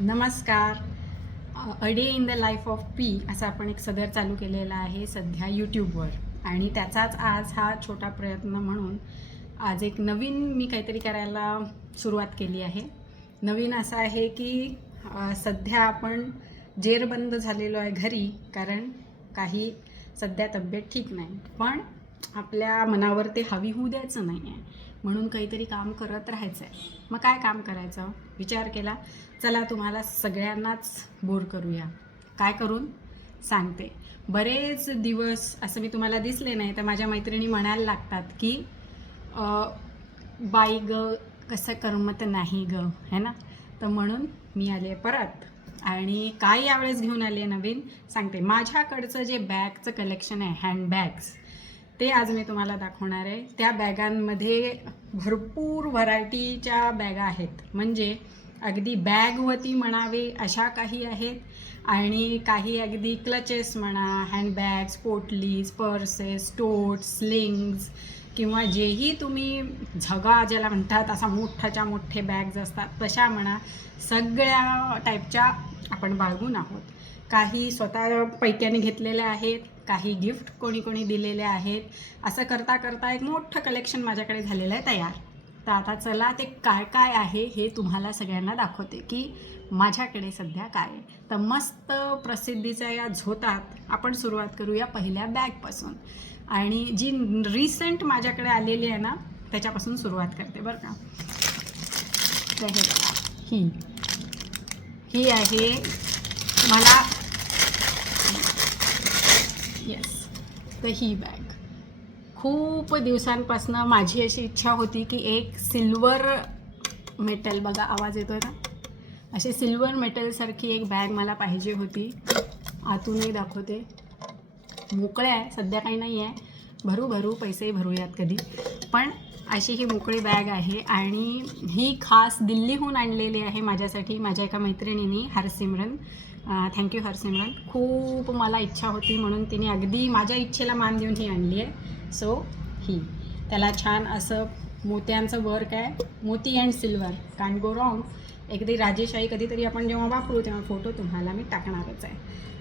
नमस्कार. A day in the life of P असं आपण एक सदर चालू केलेला आहे सध्या यूट्यूबवर आणि त्याचाच आज हा छोटा प्रयत्न म्हणून आज एक नवीन मी काहीतरी करायला सुरुवात केली आहे. नवीन असं आहे की सध्या आपण जेरबंद झालेलो आहे घरी कारण काही सध्या तब्येत ठीक नाही. पण आपल्या मनावर ते हवी होऊ द्यायचं नाही आहे म्हणून काहीतरी काम करत राहायचं आहे मग काय काम करायचं? विचार केला. चला तुम्हाला सगळ्यांनाच बोर करूया. काय करून? सांगते. बरेच दिवस असं मी तुम्हाला दिसले नाही तर माझ्या मैत्रिणी म्हणायला लागतात की बाई ग कसं करमत नाही ग है ना? तर म्हणून मी आले परत. आणि काय यावेळेस घेऊन आले नवीन. सांगते माझ्याकडचं जे बॅगचं कलेक्शन आहे हँडबॅग्स ते आज मी तुम्हाला दाखवणार आहे. त्या बॅगांमध्ये भरपूर व्हरायटीच्या बॅगा आहेत. म्हणजे अगदी बॅगवती म्हणावे अशा काही आहेत. आणि काही अगदी क्लचेस म्हणा हँडबॅग्स पोटलीज पर्सेस टोट स्लिंग्स किंवा जेही तुम्ही झगा ज्याला म्हणतात असा मोठ्याच्या मोठे बॅग्स असतात तशा म्हणा सगळ्या टाईपच्या आपण बाळगून आहोत. काही स्वतः पैक्याने घेतलेल्या आहेत काही गिफ्ट कोणी कोणी दिलेले आहेत. असं करता करता एक मोठं कलेक्शन माझ्याकडे झालेलं आहे तयार. तर आता चला ते काय काय आहे हे तुम्हाला सगळ्यांना दाखवते की माझ्याकडे सध्या काय तर मस्त प्रसिद्धीच्या या झोतात आपण सुरुवात करूया पहिल्या बॅगपासून आणि जी रिसेंट माझ्याकडे आलेली आहे ना त्याच्यापासून सुरुवात करते बरं का. तर हे बघा ही. ही आहे मला येस तर ही बॅग खूप दिवसांपासनं माझी अशी इच्छा होती की एक सिल्वर मेटल बघा आवाज येतोय ना अशी सिल्वर मेटलसारखी एक बॅग मला पाहिजे होती. आतूनही दाखवते. मोकळ्या आहे. सध्या काही नाही आहे भरू भरू पैसेही भरूयात कधी. पण अशी ही मोकळी बॅग आहे आणि ही खास दिल्लीहून आणलेली आहे माझ्यासाठी माझ्या एका मैत्रिणीने हरसिमरन. थँक्यू हरसिमरन. खूप मला इच्छा होती म्हणून तिने अगदी माझ्या इच्छेला मान देऊन ही आणली आहे. सो ही त्याला छान असं मोत्यांचं वर्क आहे. मोती अँड सिल्वर कान गो रॉंग एकदी राजेशाही कधीतरी आपण जेव्हा वापरू तेव्हा फोटो तुम्हाला मी टाकणारच आहे.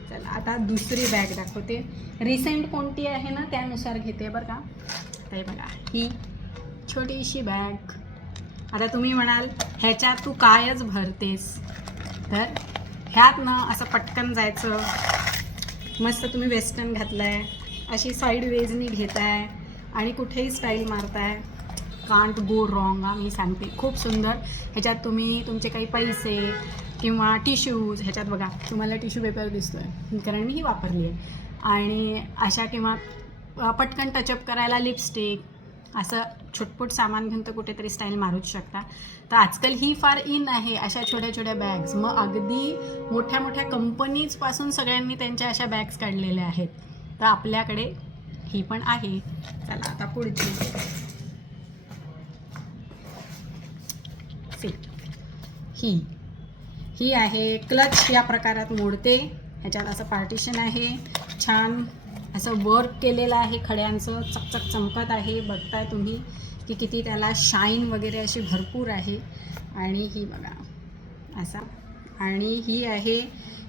चला आता दुसरी बॅग दाखवते. रिसेंट कोणती आहे ना त्यानुसार घेते बरं का? ते बघा. ही छोटीशी बॅग आता तुम्ही म्हणाल ह्याच्यात तू कायच भरतेस? तर ह्यात ना असं पटकन जायचं. मस्त तुम्ही वेस्टर्न घातलं आहे अशी साईड वेजनी घेताय आणि कुठेही स्टाईल मारताय. कांट गो रॉंग हा मी सांगते. खूप सुंदर. ह्याच्यात तुम्ही तुमचे काही पैसे किंवा टिश्यूज ह्याच्यात बघा तुम्हाला टिश्यू पेपर दिसतोय. कारण मी ही वापरली आहे आणि अशा किंवा पटकन टचअप करायला लिपस्टिक असं छोटपोट सामान घेऊन तर कुठेतरी स्टाईल मारूच शकता. तर आजकाल ही फार इन आहे अशा छोट्या छोट्या बॅग्स मग अगदी मोठ्या मोठ्या कंपनीजपासून सगळ्यांनी त्यांच्या अशा बॅग्स काढलेल्या आहेत. तर आपल्याकडे ही पण आहे. चला आता पुढची. ही. ही आहे क्लच या प्रकारात मोडते. ह्याच्यात असं पार्टिशन आहे. छान. असं वर्क केलेलं आहे खड्यांचं चकचक चमकत आहे. बघताय तुम्ही की किती त्याला शाईन वगैरे अशी भरपूर आहे. आणि ही बघा असा. आणि ही आहे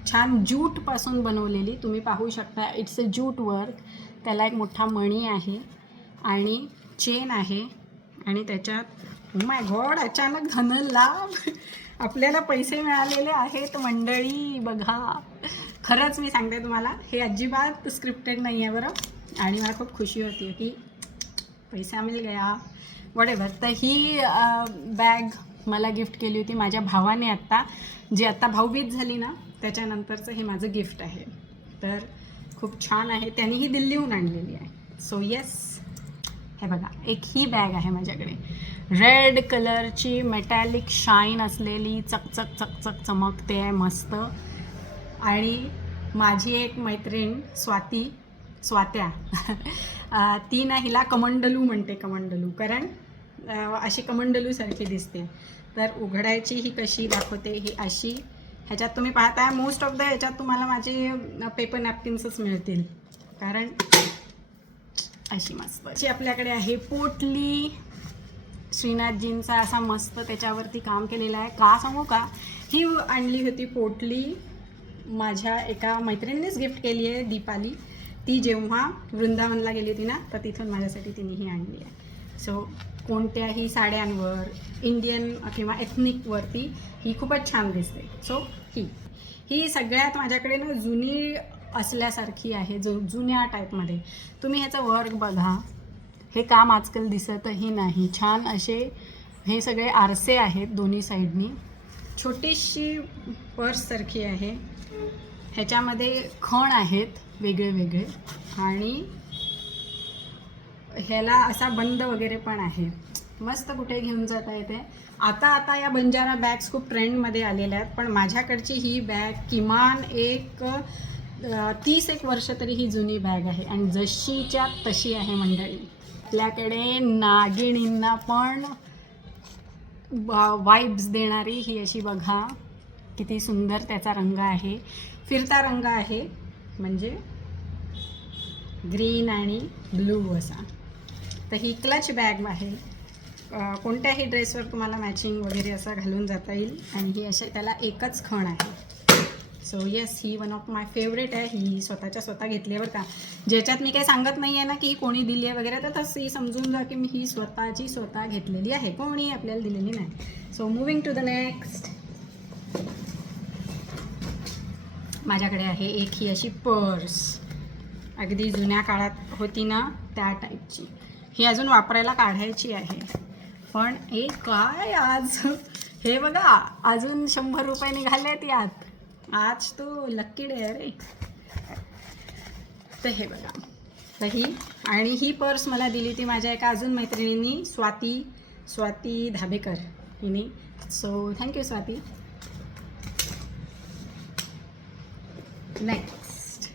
छान ज्यूटपासून बनवलेली. तुम्ही पाहू शकता इट्स अ ज्यूट वर्क त्याला एक मोठा मणी आहे आणि चेन आहे. आणि त्याच्यात oh माय गॉड अचानक धनलाभ. आपल्याला पैसे मिळालेले आहेत मंडळी बघा. खरंच मी सांगते तुम्हाला हे अजिबात स्क्रिप्टेड नाही आहे बरं. आणि मला खूप खुशी होती की पैसा मिल गया. वडेवर तर ही बॅग मला गिफ्ट केली होती माझ्या भावाने आत्ता. जी आत्ता भाऊबीज झाली ना त्याच्यानंतरचं हे माझं गिफ्ट आहे. तर खूप छान आहे. त्यांनी ही दिल्लीहून आणलेली आहे. सो येस हे बघा एक ही बॅग आहे माझ्याकडे. रेड कलरची मेटॅलिक शाईन असलेली चकचक चकचक चमकते आहे मस्त. आणि माझी एक मैत्रीण स्वाती स्वात्या. ती ना हिला कमंडलू म्हणते कमंडलू. कारण अशी कमंडलूसारखी दिसते. तर उघडायची ही कशी दाखवते ही अशी. ह्याच्यात तुम्ही पाहताय मोस्ट ऑफ द ह्याच्यात तुम्हाला माझे पेपर नॅपकिन्सच मिळतील. कारण अशी मस्त. अशी आपल्याकडे आहे पोटली. श्रीनाथजींचा असा मस्त त्याच्यावरती काम केलेलं आहे. का सांगू का? ही आणली होती पोटली. माझ्या एका मैत्रिणीनेच गिफ्ट केली आहे दीपाली. ती जेव्हा वृंदावनला गेली होती ना तर तिथून माझ्यासाठी तिने ही आणली आहे. सो कोणत्याही साड्यांवर इंडियन किंवा एथनिकवरती ही खूपच छान दिसते. सो ही. ही सगळ्यात माझ्याकडे ना जुनी असल्यासारखी आहे जो जुन्या टाईपमध्ये तुम्ही ह्याचं वर्क बघा. हे काम आजकाल दिसतही नाही. छान असे हे सगळे आरसे आहेत दोन्ही साईडनी छोटीशी पर्ससारखी आहे. ह्याच्यामध्ये खण आहेत वेगळे वेगळे. आणि ह्याला असा बंद वगैरे पण आहे. मस्त कुठे घेऊन जाता येते. आता आता या बंजारा बॅग्स खूप ट्रेंडमध्ये आलेल्या आहेत पण माझ्याकडची ही बॅग किमान एक तीस एक वर्ष तरी ही जुनी बॅग आहे. आणि जशीच्या तशी आहे मंडळी. आपल्याकडे नागिणींना पण वाईब्स देणारी ही अशी बघा. किती सुंदर त्याचा रंग आहे. फिरता रंग आहे म्हणजे ग्रीन आणि ब्लू असा. तर ही क्लच बॅग आहे. कोणत्याही ड्रेसवर तुम्हाला मॅचिंग वगैरे असं घालून जाता येईल. आणि ही असे त्याला एकच खण आहे. सो येस ही वन ऑफ माय फेवरेट आहे. ही स्वतःच्या स्वतः घेतली आहे बरं का. ज्याच्यात मी काही सांगत नाही आहे ना की ही कोणी दिली आहे वगैरे तर तसं ही समजून जा की मी ही स्वतःची स्वतः घेतलेली आहे. कोणी आपल्याला दिलेली नाही. So moving to the next माझ्याकडे आहे एक ही अशी पर्स. अगदी जुन्या काळात होती ना त्या टाईपची ही अजून वापरायला काढायची आहे. पण हे काय आज? हे बघा अजून शंभर रुपये निघाले यात. आज तो लक्की डे आहे तर हे बघा. तर ही आणि ही पर्स मला दिली ती माझ्या एका अजून मैत्रिणींनी स्वाती स्वाती धाबेकर. हिने. So thank you Swati. Next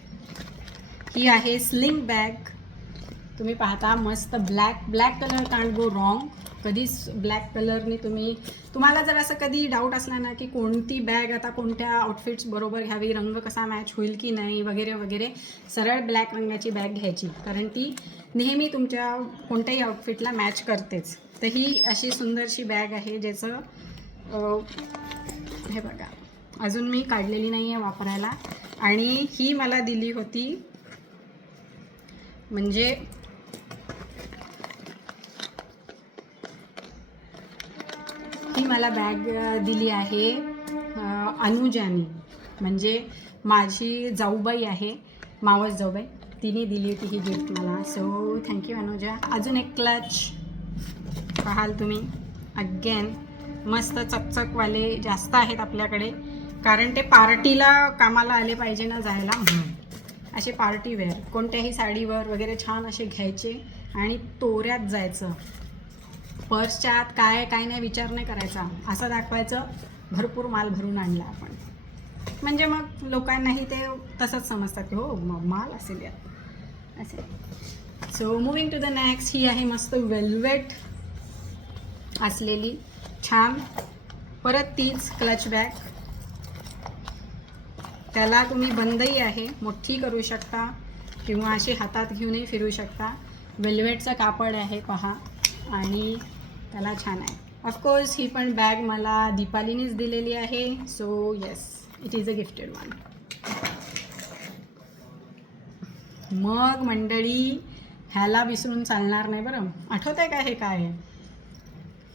ही आहे स्लिंग बॅग तुम्ही पाहता मस्त black black colour can't go wrong कधीच ब्लॅक कलरने तुम्ही तुम्हाला जर असं कधी डाऊट असला ना की कोणती बॅग आता कोणत्या आउटफिट्स बरोबर घ्यावी रंग कसा मॅच होईल की नाही वगैरे वगैरे सरळ ब्लॅक रंगाची बॅग घ्यायची. कारण ती नेहमी तुमच्या कोणत्याही आउटफिटला मॅच करतेच. तर ही अशी सुंदरशी बॅग आहे ज्याचं हे बघा. अजून मी काढलेली नाही आहे वापरायला. आणि ही मला दिली होती. म्हणजे ही मला बॅग दिली आहे अनुजाने अनुजानी. म्हणजे माझी जाऊबाई आहे मावस जाऊबाई. तिने दिली होती ही गिफ्ट मला. So thank you Anuja. अजून एक क्लच पाहाल तुम्ही. अगेन मस्त चकचकवाले जास्त आहेत आपल्याकडे. कारण ते पार्टीला कामाला आले पाहिजे ना जायला. म्हणून असे पार्टी वेअर. कोणत्याही साडीवर वगैरे छान असे घ्यायचे आणि तोऱ्यात जायचं. पर्सच्या आत काय आहे, काय नाही विचार नाही करायचा. असं दाखवायचं भरपूर माल भरून आणला आपण. म्हणजे मग लोकांनाही ते तसंच समजतात की हो मग माल असेल यात. असे. So moving to the next ही आहे मस्त वेल्वेट असलेली. छान. परत तीच क्लच बॅग त्याला तुम्ही बंदही आहे मोठी करू शकता किंवा अशी हातात घेऊनही फिरू शकता. वेल्वेटचं कापड आहे पहा. आणि त्याला छान आहे. ऑफकोर्स ही पण बॅग मला दीपालीनेच दिलेली आहे. So yes it is a gifted one मग मंडळी ह्याला विसरून चालणार नाही बरं. आठवत आहे का हे काय? आहे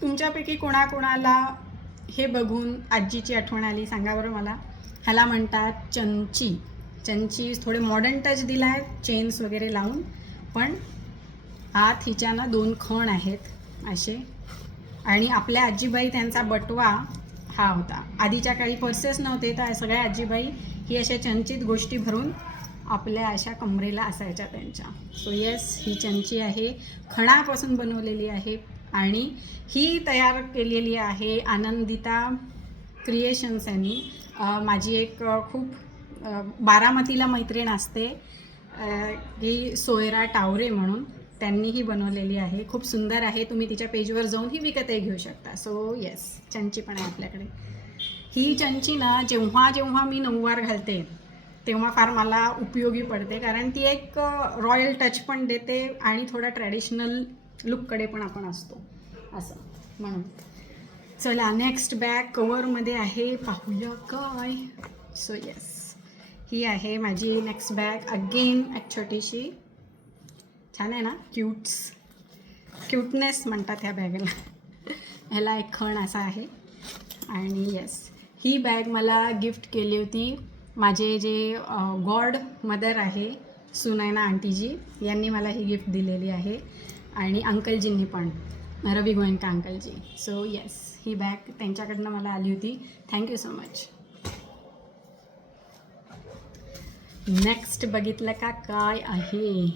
तुमच्यापैकी कोणाकोणाला हे बघून आजीची आठवण आली? सांगा बरं मला. ह्याला म्हणतात चंची. चंची थोडे मॉडर्न टच दिला आहे चेन्स वगैरे लावून. पण आत हिच्यानं दोन खण आहेत असे. आणि आपल्या आजीबाई त्यांचा बटवा हा होता. आधीच्या काळी पर्सेस नव्हते तर सगळ्या आजीबाई ही अशा चंचित गोष्टी भरून आपल्या अशा कमरेला असायच्या त्यांच्या. सो येस ही चंची आहे. खणापासून बनवलेली आहे. आणि ही तयार केलेली आहे आनंदिता क्रिएशन्स यांनी. माझी एक खूप बारामतीला मैत्रीण असते. ही सोयरा टावरे म्हणून त्यांनी ही बनवलेली आहे. खूप सुंदर आहे. तुम्ही तिच्या पेजवर जाऊन ही विकतही घेऊ शकता. सो येस चंची पण आहे आपल्याकडे. ही चंची ना जेव्हा जेव्हा मी नऊवार घालते तेव्हा फार मला उपयोगी पडते. कारण ती एक रॉयल टच पण देते आणि थोडा ट्रॅडिशनल लुककडे पण आपण असतो. असं म्हणून. चला नेक्स्ट बॅग कवरमध्ये आहे पाहूया काय. सो येस ही आहे माझी नेक्स्ट बॅग अगेन एक छोटीशी. छान आहे ना? क्यूट्स क्यूटनेस म्हणतात ह्या बॅगला ह्याला एक खण असा आहे. आणि येस ही बॅग मला गिफ्ट केली होती माझे जे गॉड मदर आहे सुनैना आंटीजी यांनी मला ही गिफ्ट दिलेली आहे. आणि अंकलजींनी पण. रवी गोयंका अंकलजी. सो येस ही बॅग त्यांच्याकडनं मला आली होती. थँक्यू सो मच नेक्स्ट बघितलं का? काय आहे?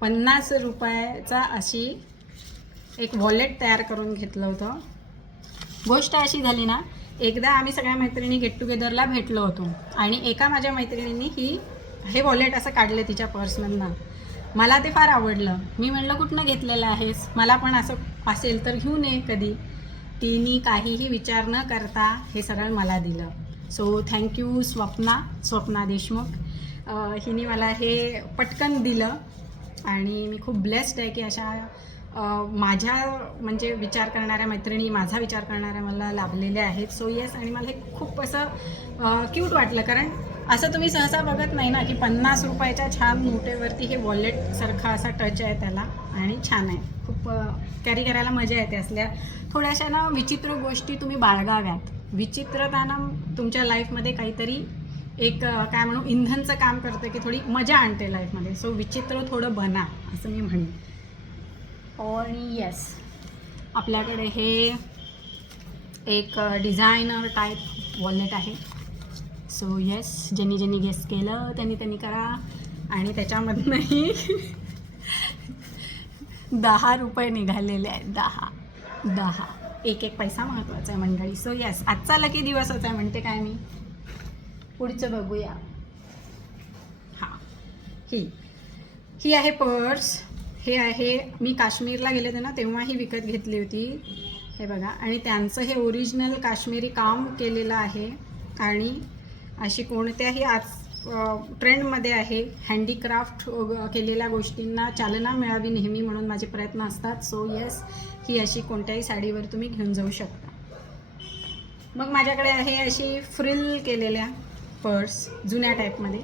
पन्नास रुपयाचा अशी एक वॉलेट तयार करून घेतलं होतं. गोष्ट अशी झाली ना एकदा आम्ही सगळ्या मैत्रिणी गेट टुगेदरला भेटलो होतो. आणि एका माझ्या मैत्रिणींनी ही हे वॉलेट असं काढलं तिच्या पर्समधनं मला ते फार आवडलं. मी म्हणलं कुठनं घेतलेलं आहेस? मला पण असं असेल तर घेऊन ये कधी. तिने काहीही विचार न करता हे सरळ मला दिलं. So thank you Swapna Swapna Deshmukh. हिने मला हे पटकन दिलं आणि मी खूप ब्लेस्ड आहे की अशा माझ्या म्हणजे विचार करणाऱ्या मैत्रिणी माझा विचार करणाऱ्या मला लाभलेल्या आहेत. सो येस आणि मला हे खूप असं क्यूट वाटलं कारण असं तुम्ही सहसा बघत नाही ना की पन्नास रुपयाच्या छान नोटेवरती हे वॉलेटसारखा असा टच आहे त्याला आणि छान आहे. खूप कॅरी करायला मजा येते असल्या थोड्याशा ना विचित्र गोष्टी तुम्ही बाळगाव्यात. विचित्रता ना तुमच्या लाईफमध्ये काहीतरी एक काय म्हणू इंधनचं काम करतं की थोडी मजा आणते लाईफमध्ये सो विचित्र थोडं बना असं मी म्हणेन. आणि येस आपल्याकडे हे एक डिझायनर टाईप वॉलेट आहे. सो येस ज्यांनी ज्यांनी गेस केलं त्यांनी त्यांनी करा. आणि त्याच्यामधनंही दहा रुपये निघालेले आहेत. दहा. दहा. एक एक पैसा महत्त्वाचा आहे मंडळी. सो येस आजचा लकी दिवसच आहे म्हणते काय मी? पुढचं बघूया. हां. ही. ही आहे पर्स. हे आहे मी काश्मीरला गेले होते ना तेव्हा ही विकत घेतली होती. हे बघा. आणि त्यांचं हे ओरिजिनल काश्मीरी काम केलेलं आहे. आणि अशी कोणत्याही आज ट्रेंडमध्ये आहे. हँडीक्राफ्ट केलेल्या गोष्टींना चालना मिळावी नेहमी म्हणून माझे प्रयत्न असतात. सो येस ही अशी कोणत्याही साडीवर तुम्ही घेऊन जाऊ शकता. मग माझ्याकडे आहे अशी फ्रिल केलेल्या पर्स जुन्या टाईपमध्ये.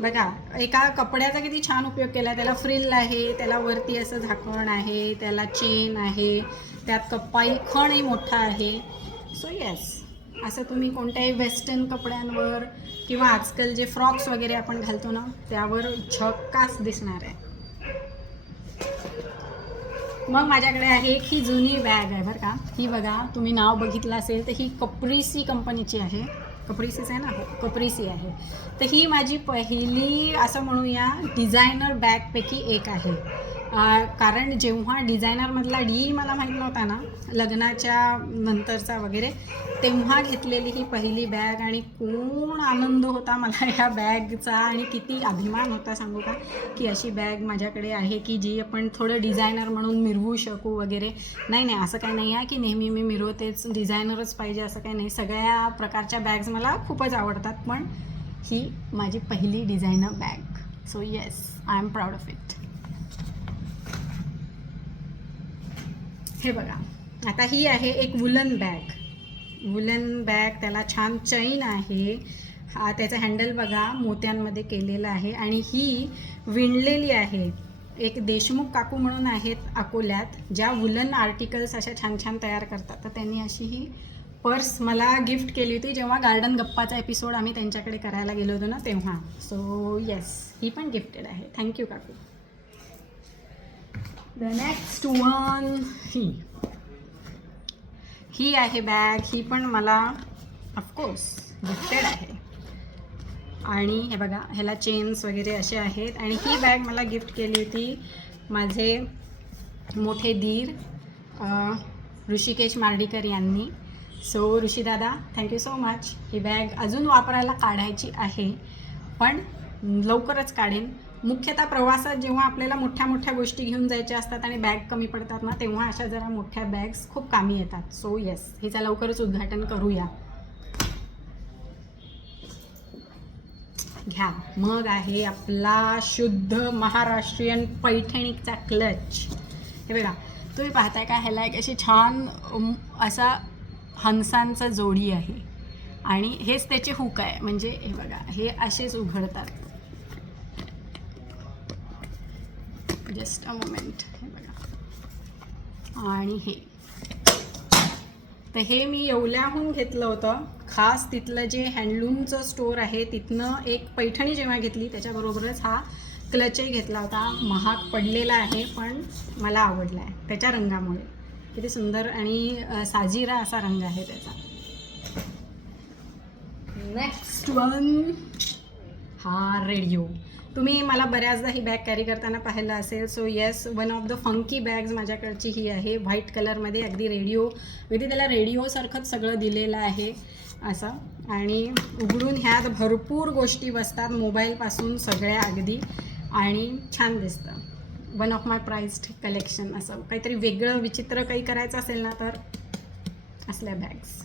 बघा एका कपड्याचा किती छान उपयोग केला. त्याला फ्रिल आहे त्याला वरती असं झाकण आहे त्याला चेन आहे त्यात कप्पाई खणही मोठा आहे. सो येस असं तुम्ही कोणत्याही वेस्टर्न कपड्यांवर किंवा आजकाल जे फ्रॉक्स वगैरे आपण घालतो ना त्यावर झक्कास दिसणार आहे. मग माझ्याकडे आहे एक ही जुनी बॅग आहे बरं का. ही बघा तुम्ही नाव बघितलं असेल तर ही कप्रिसी कंपनीची आहे. कप्रिसीच आहे ना? हो कप्रिसी आहे. तर ही माझी पहिली असं म्हणूया डिझायनर बॅगपैकी एक आहे. कारण जेव्हा डिझायनरमधला डी मला माहीत नव्हता ना लग्नाच्या नंतरचा वगैरे तेव्हा घेतलेली ही पहिली बॅग आणि कोण आनंद होता मला ह्या बॅगचा आणि किती अभिमान होता सांगू का? की अशी बॅग माझ्याकडे आहे की जी आपण थोडं डिझायनर म्हणून मिरवू शकू वगैरे. नाही नाही असं काही नाही आहे की नेहमी मी मिरवतेच डिझायनरच पाहिजे असं काही नाही. सगळ्या प्रकारच्या बॅग्स मला खूपच आवडतात पण ही माझी पहिली designer bag. So yes I am proud of it हे बघा. आता ही आहे एक वुलन बॅग वुलन बॅग त्याला छान चैन आहे. हा त्याचं हँडल बघा मोत्यांमध्ये केलेलं आहे. आणि ही विणलेली आहे. एक देशमुख काकू म्हणून आहेत अकोल्यात ज्या वुलन आर्टिकल्स अशा छान छान तयार करतात. तर त्यांनी अशी ही पर्स मला गिफ्ट केली होती जेव्हा गार्डन गप्पाचा एपिसोड आम्ही त्यांच्याकडे करायला गेलो होतो ना तेव्हा. सो येस ही पण गिफ्टेड आहे. थँक्यू काकू. द नेक्स्ट वन ही ही आहे बॅग ही पण मला ऑफकोर्स गिफ्टेड आहे. आणि हे बघा ह्याला चेन्स वगैरे असे आहेत. आणि ही बॅग मला गिफ्ट केली होती माझे मोठे दीर ऋषिकेश मार्डीकर यांनी. सो ऋषीदादा थँक्यू सो मच ही बॅग अजून वापरायला काढायची आहे पण लवकरच काढेन. मुख्यतः प्रवासात जेव्हा आपल्याला मोठ्या मोठ्या गोष्टी घेऊन जायच्या असतात आणि बॅग कमी पडतात ना तेव्हा अशा जरा मोठ्या बॅग्स खूप कामी येतात. सो येस हिचं लवकरच उद्घाटन करूया. घ्या. मग आहे आपला शुद्ध महाराष्ट्रीयन पैठणीचा क्लच हे बघा तुम्ही पाहताय का ह्याला एक अशी छान असा हंसांचा जोडी आहे. आणि हेच त्याचे हुक आहे. म्हणजे हे बघा हे असेच उघडतात. जस्ट अ मोमेंट हे बघा. आणि हे. तर हे मी येवल्याहून घेतलं होतं. खास तिथलं जे हँडलूमचं स्टोअर आहे तिथनं एक पैठणी जेव्हा घेतली त्याच्याबरोबरच हा क्लचही घेतला होता. महाग पडलेला आहे पण मला आवडला आहे. त्याच्या रंगामुळे. किती सुंदर आणि साजिरा असा रंग आहे त्याचा. नेक्स्ट वन हा रेडिओ. तुम्ही मला बऱ्याचदा ही बॅग कॅरी करताना पाहिलं असेल. So yes one of the funky bags माझ्याकडची ही आहे. व्हाईट कलरमध्ये अगदी रेडिओ अगदी त्याला रेडिओसारखंच सगळं दिलेलं आहे. असं. आणि उघडून ह्यात भरपूर गोष्टी बसतात मोबाईलपासून सगळ्या अगदी. आणि छान दिसतं. One of my prized collection असं. काहीतरी वेगळं विचित्र काही करायचं असेल ना तर असल्या बॅग्स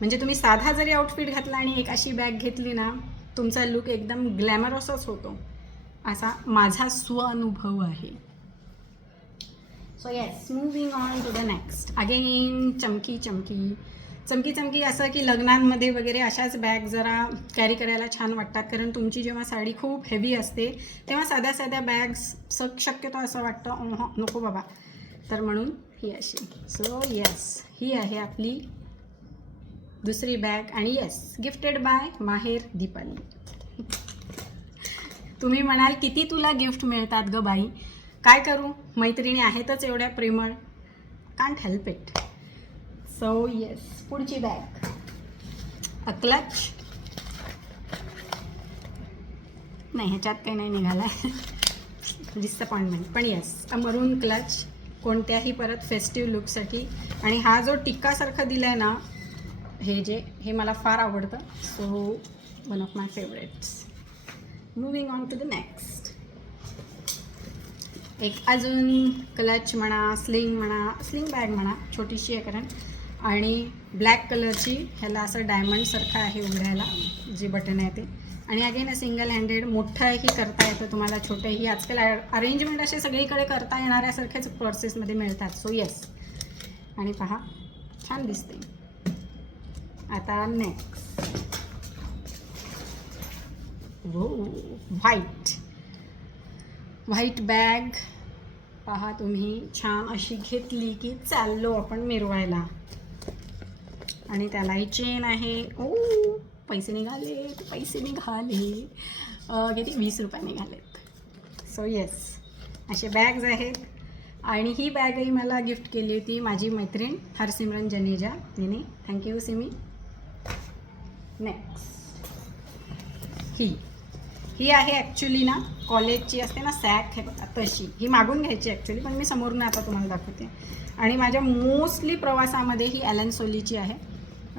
म्हणजे तुम्ही साधा जरी आउटफिट घातला आणि एक अशी बॅग घेतली ना तुमचा लुक एकदम ग्लॅमरसच होतो. असा माझा स्वअनुभव आहे. So yes moving on to the next again चमकी चमकी. चमकी चमकी असं की लग्नांमध्ये वगैरे अशाच बॅग जरा कॅरी करायला छान वाटतात. कारण तुमची जेव्हा साडी खूप हेवी असते तेव्हा साध्या साध्या बॅग्स स शक्यतो असं वाटतं नको बाबा. तर म्हणून ही अशी. सो येस ही आहे आपली दुसरी बॅग आणि येस गिफ्टेड बाय माहेर दीपाली. तुम्ही म्हणाल किती तुला गिफ्ट मिळतात ग बाई? काय करू? मैत्रिणी आहेतच एवढ्या प्रेमळ. Can't help it so yes पुढची बॅग अ क्लच नाही ह्याच्यात काही नाही निघाला. डिसअपॉइंटमेंट पण येस अ मरून क्लच कोणत्याही परत फेस्टिव्ह लुकसाठी आणि हा जो टिक्कासारखा दिला आहे ना हे जे हे मला फार आवडतं. So one of my favourites moving on to the next एक अजून क्लच म्हणा स्लिंग म्हणा स्लिंग बॅग म्हणा छोटीशी आहे कारण. आणि ब्लॅक कलरची ह्याला असं डायमंडसारखं आहे उघडायला जे बटन आहे ते. आणि अगेन सिंगल हँडेड मोठंही करता येतं तुम्हाला छोटंही आजकाल अरेंजमेंट असे सगळीकडे करता येणाऱ्यासारखेच पर्सेसमध्ये मिळतात. सो येस आणि पहा छान दिसते. आता नेक्स्ट व्हाईट व्हाईट बॅग पहा तुम्ही. छान अशी घेतली की चाललो आपण मिरवायला. आणि त्यालाही चेन आहे. ओ पैसे निघाले पैसे निघाले. किती? वीस रुपये निघालेत. सो येस असे बॅग्स आहेत. आणि ही बॅगही मला गिफ्ट केली होती माझी मैत्रीण हरसिमरन जनेजा. तिने. थँक्यू सिमी नेक्स्ट ही. ही आहे ॲक्च्युली ना कॉलेजची असते ना सॅक हे बघा तशी. ही मागून घ्यायची ॲक्च्युली पण मी समोरून आता तुम्हाला दाखवते. आणि माझ्या मोस्टली प्रवासामध्ये ही ॲलन सोलीची आहे.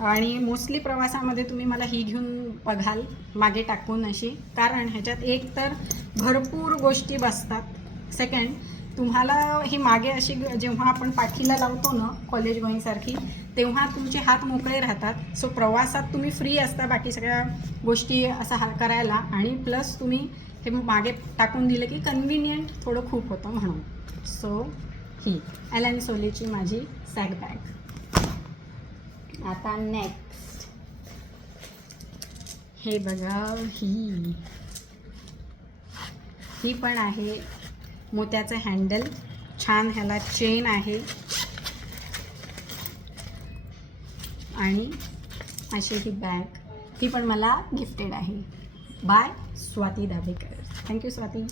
आणि मोस्टली प्रवासामध्ये तुम्ही मला ही घेऊन बघाल मागे टाकून अशी. कारण ह्याच्यात एक तर भरपूर गोष्टी बसतात. सेकंड तुम्हाला ही मागे अशी जेव्हा आपण पाठीला लावतो ना कॉलेज गोईंगसारखी तेव्हा तुमचे हात मोकळे राहतात. सो प्रवासात तुम्ही फ्री असता बाकी सगळ्या गोष्टी असं हा करायला. आणि प्लस तुम्ही हे मागे टाकून दिलं की कन्व्हिनियंट थोडं खूप होतं म्हणून. सो ही ॲलन सोलीची माझी सॅग बॅग आता नेक्स्ट हे बघा ही. ही पण आहे. मोत्याचं हँडल छान ह्याला चेन आहे. आणि अशी ही बॅग ती पण मला गिफ्टेड आहे. By Swati Dabhekar. Thank you Swati.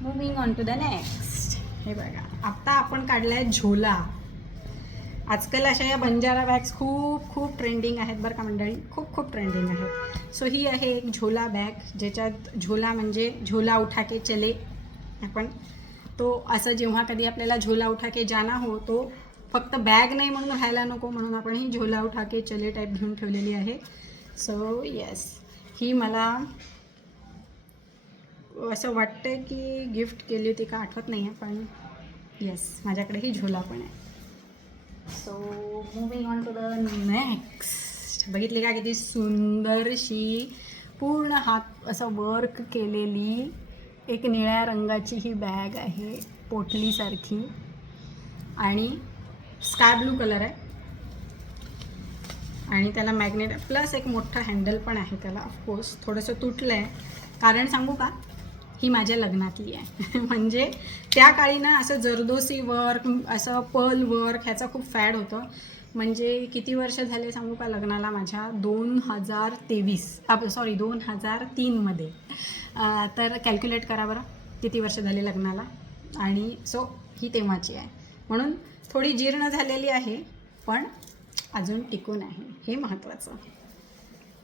Moving on to the next हे बघा. आत्ता आपण काढलाय झोला. आजकाल अशा या बंजारा बॅग्स खूप खूप ट्रेंडिंग आहेत बरं का मंडळी. खूप खूप ट्रेंडिंग आहेत. सो ही आहे एक झोला बॅग ज्याच्यात झोला म्हणजे झोला उठा के चले आपण. तो असं जेव्हा कधी आपल्याला झोला उठा के जाना हो तो फक्त बॅग नाही म्हणून राहायला नको म्हणून आपण ही झोला उठा के चले टाईप घेऊन ठेवलेली आहे. सो येस ही मला असं वाटतं की गिफ्ट केली होती का आठवत नाही आहे पण येस माझ्याकडे ही झोला पण आहे. So moving on to the next बघितली का किती सुंदरशी पूर्ण हात असं वर्क केलेली एक निळ्या रंगाची ही बॅग आहे पोटलीसारखी. आणि स्काय ब्लू कलर आहे. आणि त्याला मॅग्नेट प्लस एक मोठं हँडल पण आहे त्याला ऑफकोर्स थोडंसं तुटलं आहे कारण सांगू का? ही माझ्या लग्नातली आहे. म्हणजे त्या काळी ना असं जरदोसी वर्क असं पर्ल वर्क ह्याचं खूप फॅड होतं. म्हणजे किती वर्ष झाले सांगू का लग्नाला? माझ्या दोन हजार तेवीस. सॉरी दोन हजार तीनमध्ये तर कॅल्क्युलेट करा बरं किती वर्ष झाले लग्नाला? आणि सो ही तेव्हाची आहे. म्हणून थोडी जीर्ण झालेली आहे पण अजून टिकून आहे. हे महत्त्वाचं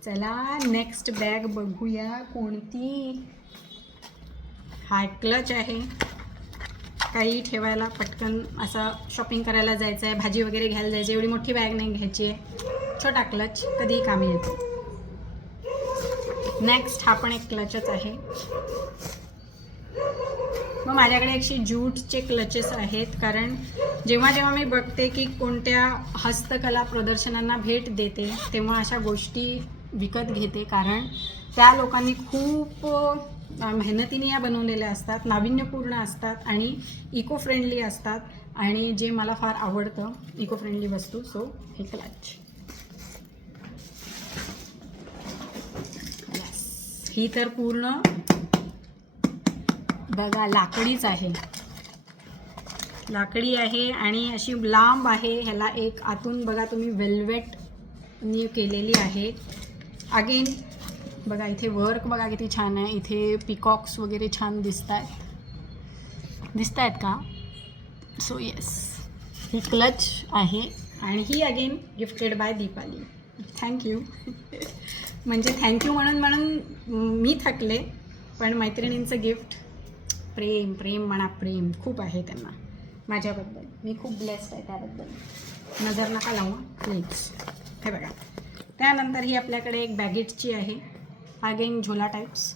चला नेक्स्ट बॅग बघूया कोणती. हा क्लच आहे. काही ठेवायला पटकन असा शॉपिंग करायला जायचं आहे भाजी वगैरे घ्यायला जायची एवढी मोठी बॅग नाही घ्यायची आहे. छोटा क्लच कधीही कामी येतो. नेक्स्ट हा पण एक क्लचच आहे. मग माझ्याकडे एकशे ज्यूटचे क्लचेस आहेत. कारण जेव्हा जेव्हा मी बघते की कोणत्या हस्तकला प्रदर्शनांना भेट देते तेव्हा अशा गोष्टी विकत घेते. कारण त्या लोकांनी खूप मेहनतीने या बनवलेल्या असतात नाविन्यपूर्ण असतात आणि इको फ्रेंडली असतात. आणि जे मला फार आवडतं इको फ्रेंडली वस्तू सो हे क्लच ही तर पूर्ण बघा लाकडीच आहे. लाकडी आहे आणि अशी लांब आहे. ह्याला एक आतून बघा तुम्ही वेल्वेटनी केलेली आहे. अगेन बघा इथे वर्क बघा किती छान आहे. इथे पिकॉक्स वगैरे छान दिसत आहेत दिसत आहेत का? सो येस ही क्लच आहे. आणि ही again gifted by Deepali thank you म्हणजे थँक्यू म्हणून म्हणून मी थकले पण मैत्रिणींचं गिफ्ट प्रेम प्रेम म्हणा प्रेम खूप आहे त्यांना. माझ्याबद्दल. मी खूप ब्लेस्ड आहे त्याबद्दल. नजर नका लावू प्लीज हे बघा. त्यानंतर ही आपल्याकडे एक बॅगेटची आहे. अगेन झोला टाईप्स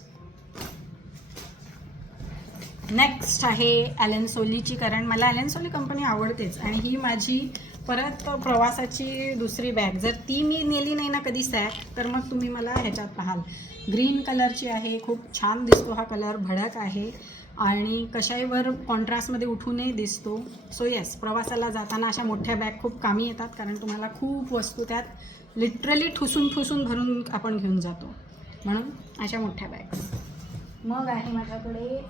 नेक्स्ट आहे ॲलन सोलीची कारण मला ॲलन सोली कंपनी आवडतेच. आणि ही माझी परत प्रवासाची दुसरी बॅग जर ती मी नेली नाही ना कधी सॅक तर मग तुम्ही मला ह्याच्यात पाहाल. ग्रीन कलरची आहे खूप छान दिसतो हा कलर भडक आहे. आणि कशाईवर कॉन्ट्रास्टमध्ये उठूनही दिसतो. सो येस प्रवासाला जाताना अशा मोठ्या बॅग खूप कामी येतात कारण तुम्हाला खूप वस्तू त्यात लिटरली ठुसून ठुसून भरून आपण घेऊन जातो. म्हणून अशा मोठ्या बॅग्स मग आहे माझ्याकडे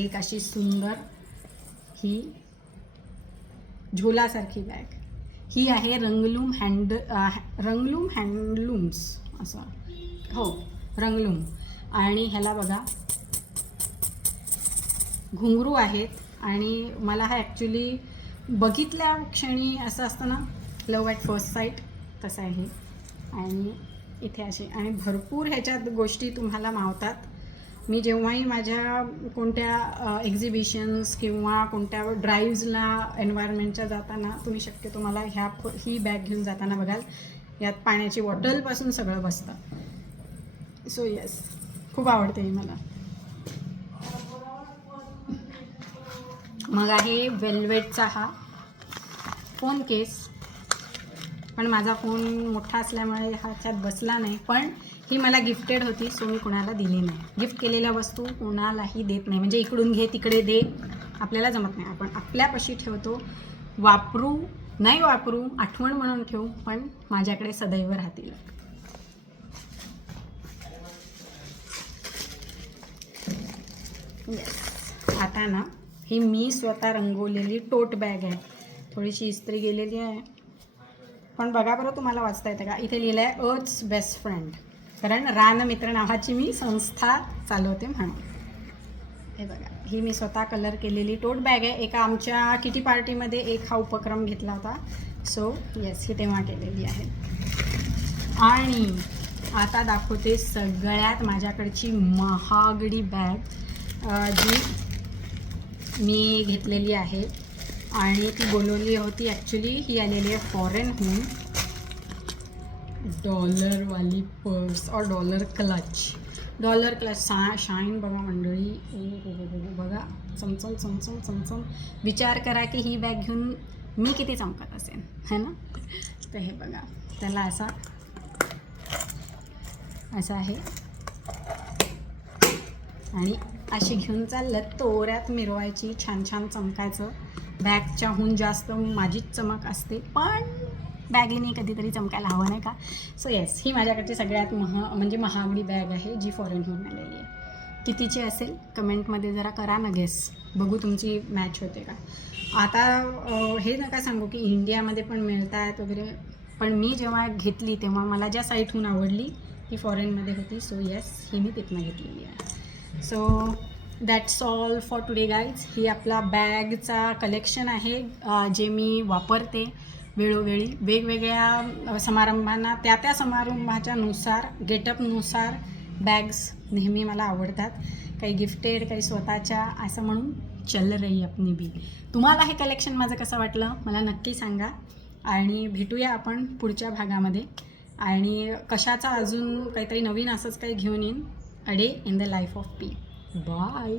एक अशी सुंदर ही झोलासारखी बॅग ही आहे रंगलूम हँड रंगलूम हँडलूम्स असं. हो रंगलूम. आणि ह्याला बघा. घुंगरू आहेत आणि मला हा ॲक्च्युली बघितल्या क्षणी असं असतं ना लव ॲट फर्स्ट साईट तसं आहे. आणि इथे असे आणि भरपूर ह्याच्यात गोष्टी तुम्हाला मावतात. मी जेव्हाही माझ्या कोणत्या एक्झिबिशन्स किंवा कोणत्या ड्राईव्हजला एन्व्हायरमेंटच्या जाताना तुम्ही शक्यतो मला ह्या ही बॅग घेऊन जाताना बघाल. यात पाण्याची बॉटलपासून सगळं बसतं. सो येस खूप आवडते ही मला. मग आहे वेल्वेटचा हा फोन केस पण माझा फोन मोठा असल्यामुळे ह्याच्यात बसला नाही. पण ही मला गिफ्टेड होती सो मी कुणाला दिली नाही. गिफ्ट केलेल्या वस्तू कोणालाही देत नाही. म्हणजे इकडून घे तिकडे दे आपल्याला जमत नाही. आपण आपल्यापाशी ठेवतो. वापरू नाही वापरू आठवण म्हणून ठेवू पण माझ्याकडे सदैव राहतील. आता ना ही मी स्वतः रंगवलेली टोट बॅग आहे. थोडीशी इस्त्री गेलेली आहे. पण बघा बरं तुम्हाला वाचता येतं का? इथे लिहिलं आहे अर्थ बेस्ट फ्रेंड कारण रानमित्र नावाची मी संस्था चालवते म्हणून. हे बघा ही मी स्वतः कलर केलेली टोट बॅग आहे. एका आमच्या किटी पार्टीमध्ये एक हा उपक्रम घेतला होता. सो येस ही तेव्हा केलेली आहे. आणि आता दाखवते सगळ्यात माझ्याकडची महागडी बॅग जी मी घेतलेली आहे. आणि ती बोलवली होती ॲक्च्युली ही आलेली आहे फॉरेनहून डॉलरवाली पर्स और डॉलर क्लच डॉलर क्लच सा शाईन बघा मंडळी. बघा. चमचम चमचम चमचम. विचार करा की ही बॅग घेऊन मी किती चमकत असेन. है ना? तर हे बघा. त्याला असा असा आहे. आणि अशी घेऊन चाललं तोऱ्यात मिरवायची छान छान चमकायचं. बॅगच्याहून जास्त माझीच चमक असते. पण बॅगेने कधीतरी चमकायला हवं नाही का? सो येस ही माझ्याकडची सगळ्यात महा म्हणजे महागडी बॅग आहे जी फॉरेनहून आलेली आहे. कितीची असेल? कमेंटमध्ये जरा करा ना गेस बघू तुमची मॅच होते का? आता हे नका सांगू की इंडियामध्ये पण मिळतायत वगैरे पण मी जेव्हा घेतली तेव्हा मला ज्या साईटहून आवडली ती फॉरेनमध्ये होती. सो येस ही मी तिथनं घेतलेली आहे. So that's all for today guys ही आपला बॅगचा कलेक्शन आहे जे मी वापरते वेळोवेळी. वेगवेगळ्या समारंभांना त्या त्या समारंभाच्या नुसार गेटअपनुसार बॅग्स नेहमी मला आवडतात. काही गिफ्टेड काही स्वतःच्या असं म्हणून चल रही अपनी बी तुम्हाला हे कलेक्शन माझं कसं वाटलं मला नक्की सांगा. आणि भेटूया आपण पुढच्या भागामध्ये. आणि कशाचा अजून काहीतरी नवीन असंच काही घेऊन येईन. A day in the life of P. Bye